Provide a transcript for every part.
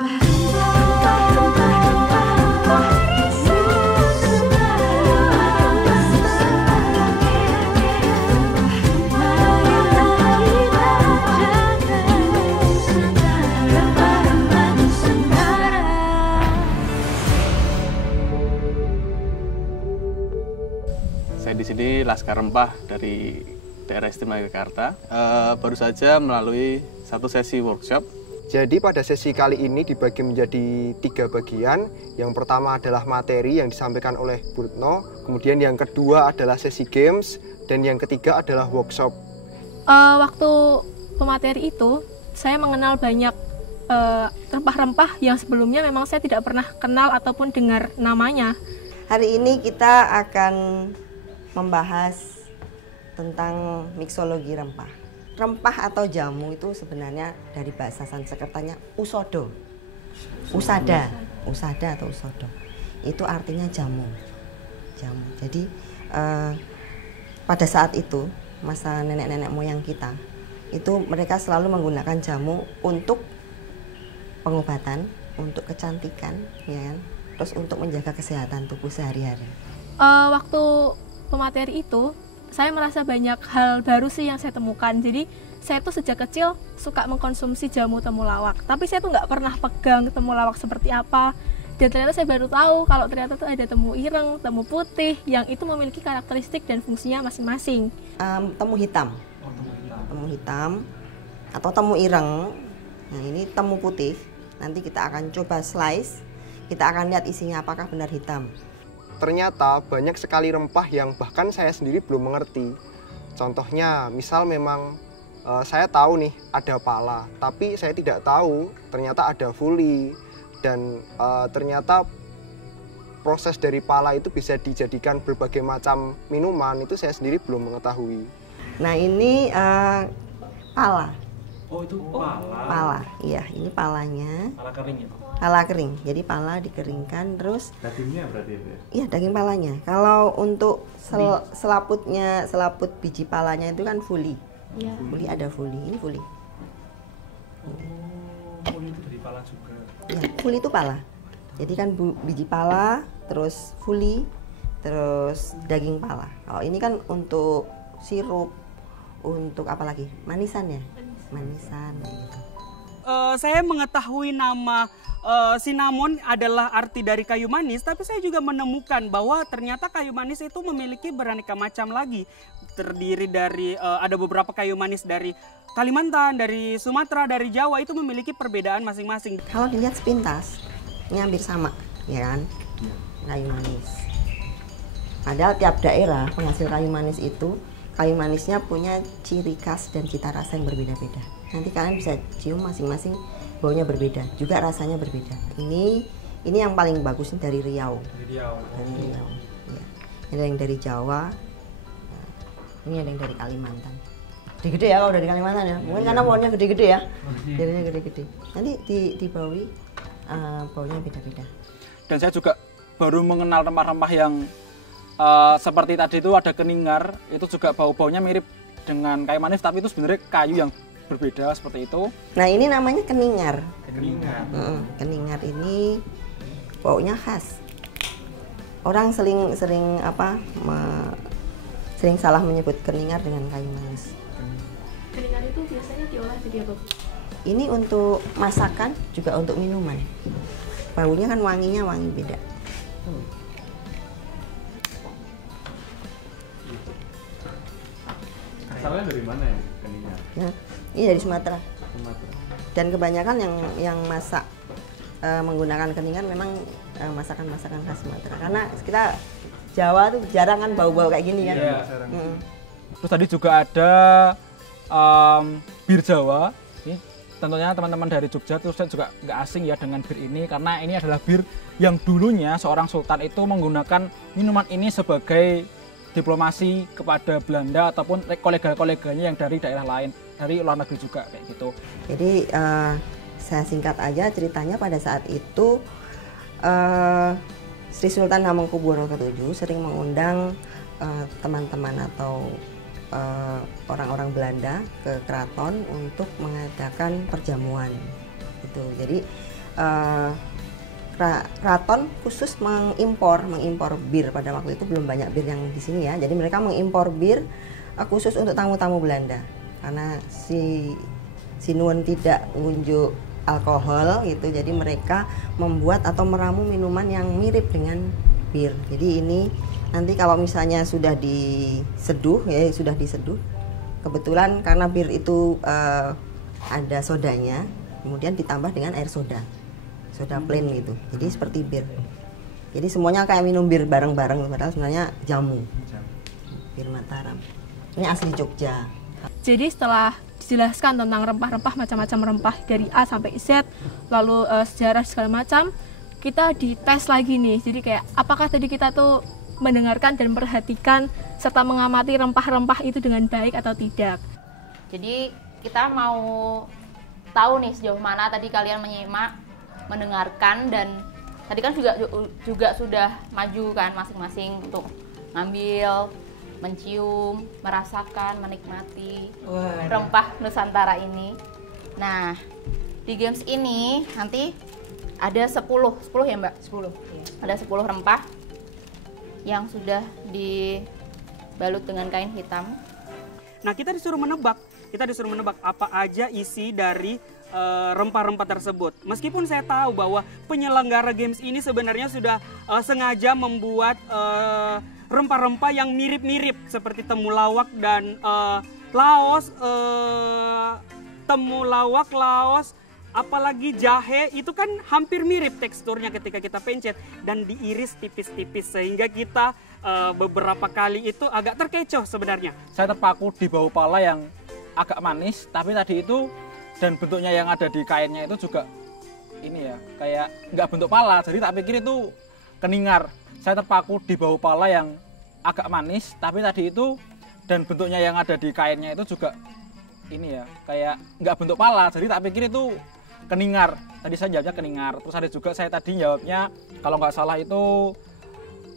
Saya di sini Laskar Rempah dari daerah istimewa Yogyakarta. Baru saja melalui satu sesi workshop. Jadi pada sesi kali ini dibagi menjadi 3 bagian. Yang pertama adalah materi yang disampaikan oleh Bu Retno. Kemudian yang kedua adalah sesi games. Dan yang ketiga adalah workshop. Waktu pemateri itu, saya mengenal banyak rempah-rempah yang sebelumnya memang saya tidak pernah kenal ataupun dengar namanya. Hari ini kita akan membahas tentang miksologi rempah. Rempah atau jamu itu sebenarnya dari bahasa Sanskertanya usodo. Usada atau usodo. Itu artinya jamu. Jadi pada saat itu, masa nenek-nenek moyang kita, itu mereka selalu menggunakan jamu untuk pengobatan, untuk kecantikan, ya kan? Terus untuk menjaga kesehatan tubuh sehari-hari. Waktu pemateri itu, saya merasa banyak hal baru sih yang saya temukan. Jadi saya tuh sejak kecil suka mengkonsumsi jamu temulawak, tapi saya tuh nggak pernah pegang temulawak seperti apa. Dan ternyata saya baru tahu kalau ternyata tuh ada temu ireng, temu putih, yang itu memiliki karakteristik dan fungsinya masing-masing. Temu hitam atau temu ireng. Nah ini temu putih. Nanti kita akan coba slice. Kita akan lihat isinya apakah benar hitam. Ternyata banyak sekali rempah yang bahkan saya sendiri belum mengerti. Contohnya, misal memang saya tahu nih ada pala, tapi saya tidak tahu ternyata ada fuli. Dan ternyata proses dari pala itu bisa dijadikan berbagai macam minuman, itu saya sendiri belum mengetahui. Nah ini pala. Oh itu pala? Pala, iya ini palanya. Pala kering ya? Pala kering, jadi pala dikeringkan terus. Dagingnya berarti ya? Iya daging palanya. Kalau untuk selaput biji palanya itu kan fuli. Ya. Fuli ada fuli, ini fuli. Oh, fuli itu dari pala juga? Ya, fuli itu pala. Jadi kan biji pala, terus fuli, terus daging pala. Kalau ini kan untuk sirup, untuk apa lagi? Manisan ya? Manisan gitu. Saya mengetahui nama cinnamon adalah arti dari kayu manis, tapi saya juga menemukan bahwa ternyata kayu manis itu memiliki beraneka macam lagi. Terdiri dari ada beberapa kayu manis dari Kalimantan, dari Sumatera, dari Jawa, itu memiliki perbedaan masing-masing. Kalau dilihat sepintas, ini hampir sama, ya kan? Kayu manis. Padahal tiap daerah penghasil kayu manis itu, kayu manisnya punya ciri khas dan cita rasa yang berbeda-beda. Nanti kalian bisa cium masing-masing baunya berbeda, juga rasanya berbeda. Ini yang paling bagus dari Riau. Dari Riau. Ya. Ada yang dari Jawa. Ini ada yang dari Kalimantan. Gede-gede ya kalau dari Kalimantan ya. Mungkin karena pohonnya gede-gede ya. Jadinya gede-gede. Nanti dibawi baunya beda-beda. Dan saya juga baru mengenal rempah-rempah yang seperti tadi itu ada keningar, itu juga bau-baunya mirip dengan kayu manis, tapi itu sebenarnya kayu yang berbeda seperti itu. Nah ini namanya keningar. Keningar. Keningar ini baunya khas. Orang sering salah menyebut keningar dengan kayu manis. Keningar itu biasanya diolah jadi apa? Ini untuk masakan, juga untuk minuman. Baunya kan wangi beda. Asalnya dari mana ya keningar? Ya, ini dari Sumatera. Dan kebanyakan yang masak menggunakan keningar memang masakan-masakan khas Sumatera. Karena kita Jawa tuh jarang kan bau-bau kayak gini kan. Iya. Terus tadi juga ada bir Jawa. Ini tentunya teman-teman dari Jogja terus saya juga nggak asing ya dengan bir ini, karena ini adalah bir yang dulunya seorang sultan itu menggunakan minuman ini sebagai diplomasi kepada Belanda ataupun kolega-koleganya yang dari daerah lain, dari luar negeri juga kayak gitu. Jadi saya singkat aja ceritanya, pada saat itu Sri Sultan Hamengkubuwono ke-7 sering mengundang teman-teman atau orang-orang Belanda ke keraton untuk mengadakan perjamuan. Gitu. Jadi keraton khusus mengimpor bir. Pada waktu itu belum banyak bir yang di sini ya. Jadi mereka mengimpor bir khusus untuk tamu-tamu Belanda. Karena si Nuwun tidak mengunjuk alkohol gitu. Jadi mereka membuat atau meramu minuman yang mirip dengan bir. Jadi ini nanti kalau misalnya sudah diseduh ya, sudah diseduh. Kebetulan karena bir itu ada sodanya, kemudian ditambah dengan air soda plain gitu. Jadi seperti bir. Jadi semuanya kayak minum bir bareng-bareng, padahal sebenarnya jamu. Bir Mataram. Ini asli Jogja. Jadi setelah dijelaskan tentang rempah-rempah, macam-macam rempah dari A sampai Z, lalu sejarah segala macam, kita dites lagi nih. Jadi kayak apakah tadi kita tuh mendengarkan dan perhatikan serta mengamati rempah-rempah itu dengan baik atau tidak. Jadi kita mau tahu nih sejauh mana tadi kalian menyimak, mendengarkan, dan tadi kan juga sudah maju kan masing-masing untuk ngambil, mencium, merasakan, menikmati rempah Nusantara ini. Nah, di games ini nanti ada 10 ya Mbak? 10. Ada 10 rempah yang sudah dibalut dengan kain hitam. Nah, kita disuruh menebak apa aja isi dari rempah-rempah tersebut. Meskipun saya tahu bahwa penyelenggara games ini sebenarnya sudah sengaja membuat rempah-rempah yang mirip-mirip seperti temulawak dan laos, apalagi jahe itu kan hampir mirip teksturnya ketika kita pencet dan diiris tipis-tipis sehingga kita beberapa kali itu agak terkecoh sebenarnya. Saya terpaku di bau pala yang agak manis, tapi tadi itu dan bentuknya yang ada di kainnya itu juga ini ya, kayak nggak bentuk pala, jadi tak pikir itu keningar. Saya terpaku di bau pala yang agak manis, tapi tadi itu dan bentuknya yang ada di kainnya itu juga ini ya, kayak nggak bentuk pala, jadi tak pikir itu keningar. Tadi saya jawabnya keningar. Terus ada juga saya tadi jawabnya kalau nggak salah itu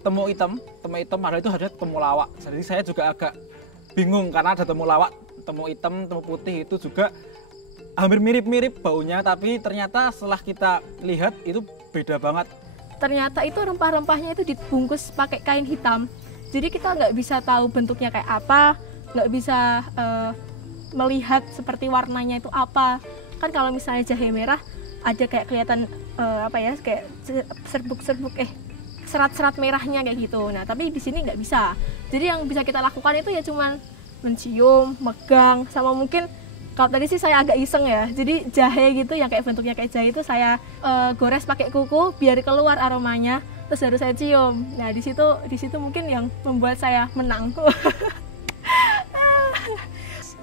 temu hitam, padahal itu ada temulawak. Jadi saya juga agak bingung karena ada temulawak, temu hitam, temu putih itu juga hampir mirip-mirip baunya, tapi ternyata setelah kita lihat itu beda banget. Ternyata itu rempah-rempahnya itu dibungkus pakai kain hitam. Jadi kita nggak bisa tahu bentuknya kayak apa, nggak bisa melihat seperti warnanya itu apa. Kan kalau misalnya jahe merah ada kayak kelihatan kayak serat-serat merahnya kayak gitu. Nah tapi di sini nggak bisa. Jadi yang bisa kita lakukan itu ya cuman mencium, megang, sama mungkin kalau tadi sih saya agak iseng ya. Jadi jahe gitu yang kayak bentuknya kayak jahe itu saya gores pakai kuku biar keluar aromanya, terus baru saya cium. Nah di situ mungkin yang membuat saya menang.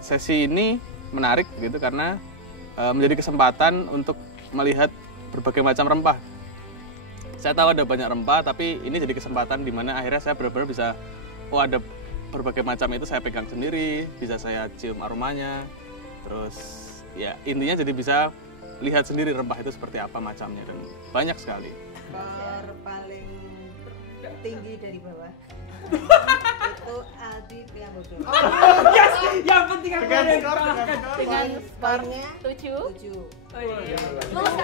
Sesi ini menarik gitu karena menjadi kesempatan untuk melihat berbagai macam rempah. Saya tahu ada banyak rempah, tapi ini jadi kesempatan di mana akhirnya saya benar-benar bisa, ada berbagai macam itu saya pegang sendiri, bisa saya cium aromanya. Terus ya intinya jadi bisa lihat sendiri rempah itu seperti apa macamnya dan banyak sekali. Paling tinggi dari bawah itu Aldi Priambodo. Yes, yang penting aku ada yang Dengan skornya 7. 7. Lulus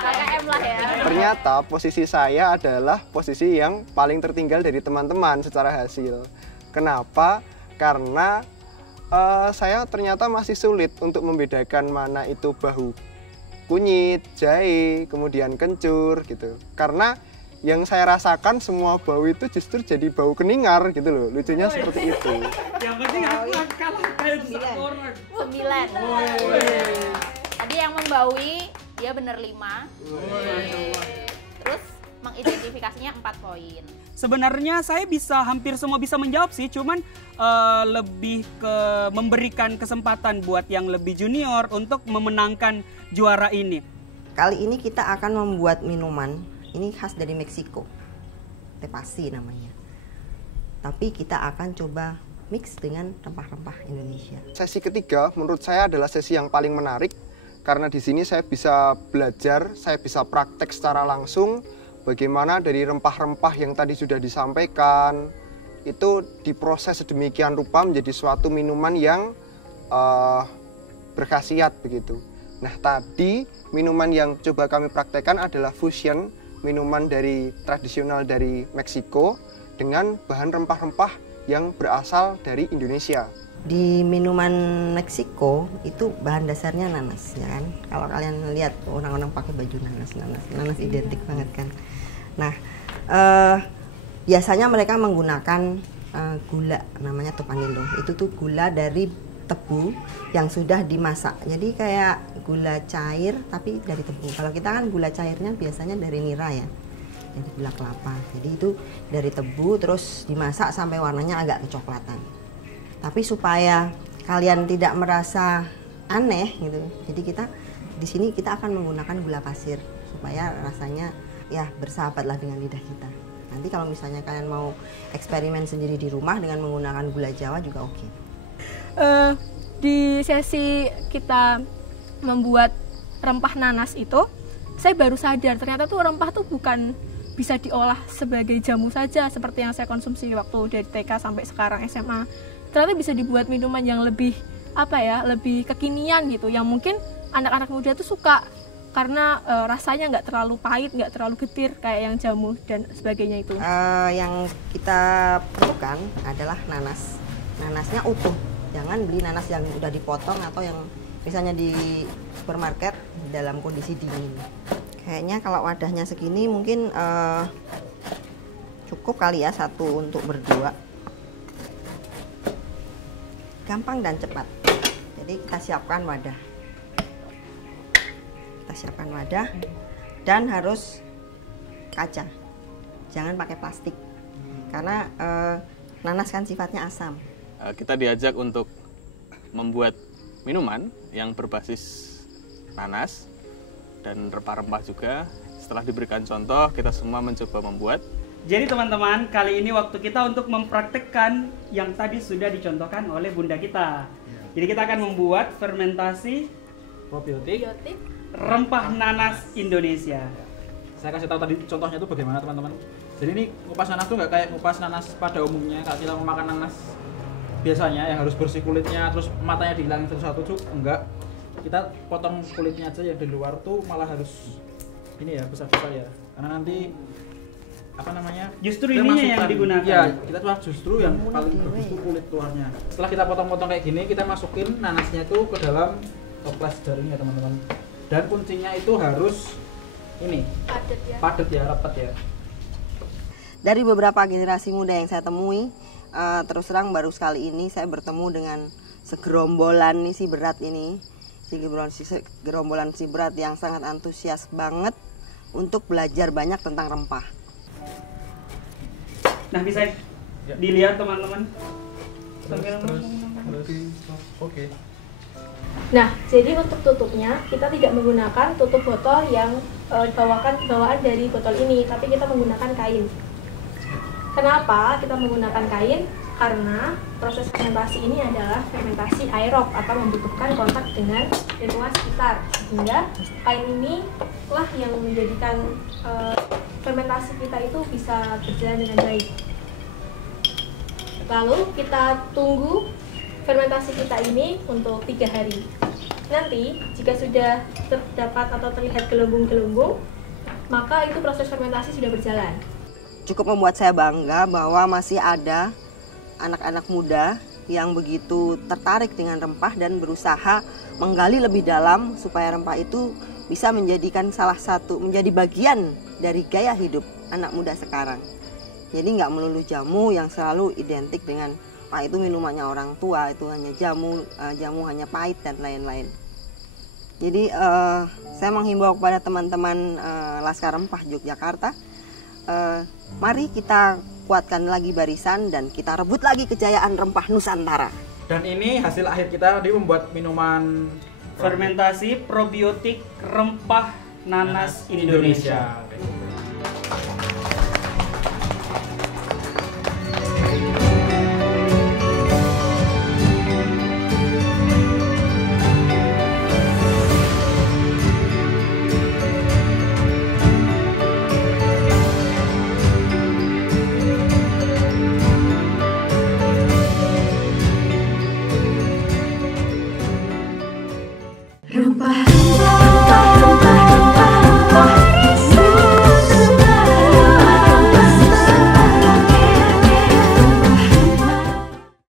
KKM lah ya. Ternyata posisi saya adalah posisi yang paling tertinggal dari teman-teman secara hasil. Kenapa? Karena saya ternyata masih sulit untuk membedakan mana itu bahu kunyit, jahe, kemudian kencur gitu. Karena yang saya rasakan semua bau itu justru jadi bau keningar gitu loh. Lucunya seperti itu. Yang penting aku kalah kayak 9. Tadi yang membaui dia bener 5. Terus mengidentifikasinya 4 poin. Sebenarnya saya hampir semua bisa menjawab sih, cuman lebih ke memberikan kesempatan buat yang lebih junior untuk memenangkan juara ini. Kali ini kita akan membuat minuman, ini khas dari Meksiko, tepasi namanya. Tapi kita akan coba mix dengan rempah-rempah Indonesia. Sesi ketiga menurut saya adalah sesi yang paling menarik karena di sini saya bisa belajar, saya bisa praktek secara langsung bagaimana dari rempah-rempah yang tadi sudah disampaikan itu diproses sedemikian rupa menjadi suatu minuman yang berkhasiat begitu. Nah, tadi minuman yang coba kami praktekkan adalah fusion, minuman dari tradisional dari Meksiko dengan bahan rempah-rempah yang berasal dari Indonesia. Di minuman Meksiko itu bahan dasarnya nanas, ya kan? Kalau kalian lihat orang-orang pakai baju nanas identik banget kan. Nah, biasanya mereka menggunakan gula, namanya topanindo. Itu tuh gula dari tebu yang sudah dimasak. Jadi kayak gula cair tapi dari tebu. Kalau kita kan gula cairnya biasanya dari nira ya, dari gula kelapa. Jadi itu dari tebu terus dimasak sampai warnanya agak kecoklatan. Tapi supaya kalian tidak merasa aneh gitu, jadi kita di sini kita akan menggunakan gula pasir supaya rasanya ya bersahabatlah dengan lidah kita. Nanti kalau misalnya kalian mau eksperimen sendiri di rumah dengan menggunakan gula Jawa juga oke. Di sesi kita membuat rempah nanas itu, saya baru sadar ternyata tuh rempah tuh bukan bisa diolah sebagai jamu saja seperti yang saya konsumsi waktu dari TK sampai sekarang SMA. Ternyata bisa dibuat minuman yang lebih lebih kekinian gitu, yang mungkin anak-anak muda tuh suka karena rasanya nggak terlalu pahit, nggak terlalu getir kayak yang jamu dan sebagainya itu. Yang kita perlukan adalah nanas. Nanasnya utuh, jangan beli nanas yang udah dipotong atau yang misalnya di supermarket dalam kondisi dingin. Kayaknya kalau wadahnya segini mungkin cukup kali ya, satu untuk berdua. Gampang dan cepat. Jadi kita siapkan wadah. Kita siapkan wadah dan harus kaca. Jangan pakai plastik. Karena nanas kan sifatnya asam. Kita diajak untuk membuat minuman yang berbasis nanas dan rempah-rempah juga. Setelah diberikan contoh, kita semua mencoba membuat. Jadi teman-teman, kali ini waktu kita untuk mempraktekkan yang tadi sudah dicontohkan oleh bunda kita. Jadi kita akan membuat fermentasi Probiotik. rempah nanas Indonesia. Saya kasih tahu tadi contohnya itu bagaimana teman-teman. Jadi ini ngupas nanas tuh nggak kayak ngupas nanas pada umumnya. Kalau kita mau makan nanas biasanya yang harus bersih kulitnya, terus matanya dihilangin satu-satu tuh enggak. Kita potong kulitnya aja, yang di luar tuh malah harus ini ya, besar-besar ya. Karena nanti justru ininya yang digunakan. Ya, kita tuh justru yang paling bagus itu kulit luarnya. Setelah kita potong-potong kayak gini, kita masukin nanasnya itu ke dalam toples jaring ya teman-teman. Dan kuncinya itu harus ini padat ya, rapat ya. Dari beberapa generasi muda yang saya temui, terus terang baru sekali ini saya bertemu dengan segerombolan si berat ini, segerombolan si berat yang sangat antusias banget untuk belajar banyak tentang rempah. Nah, bisa dilihat teman-teman. Oke. Nah, jadi untuk tutupnya kita tidak menggunakan tutup botol yang bawaan dari botol ini, tapi kita menggunakan kain. Kenapa kita menggunakan kain? Karena proses fermentasi ini adalah fermentasi aerob atau membutuhkan kontak dengan lingkungan sekitar, sehingga kain ini lah yang menjadikan fermentasi kita itu bisa berjalan dengan baik. Lalu kita tunggu fermentasi kita ini untuk 3 hari. Nanti jika sudah terdapat atau terlihat gelembung-gelembung, maka itu proses fermentasi sudah berjalan. Cukup membuat saya bangga bahwa masih ada anak-anak muda yang begitu tertarik dengan rempah dan berusaha menggali lebih dalam supaya rempah itu bisa menjadi bagian dari gaya hidup anak muda sekarang. Jadi nggak melulu jamu yang selalu identik dengan itu minumannya orang tua, itu hanya jamu hanya pahit dan lain-lain. Jadi saya menghimbau kepada teman-teman Laskar Rempah Yogyakarta, mari kita kuatkan lagi barisan dan kita rebut lagi kejayaan rempah Nusantara. Dan ini hasil akhir kita tadi membuat minuman fermentasi probiotik rempah nanas Indonesia. Rempah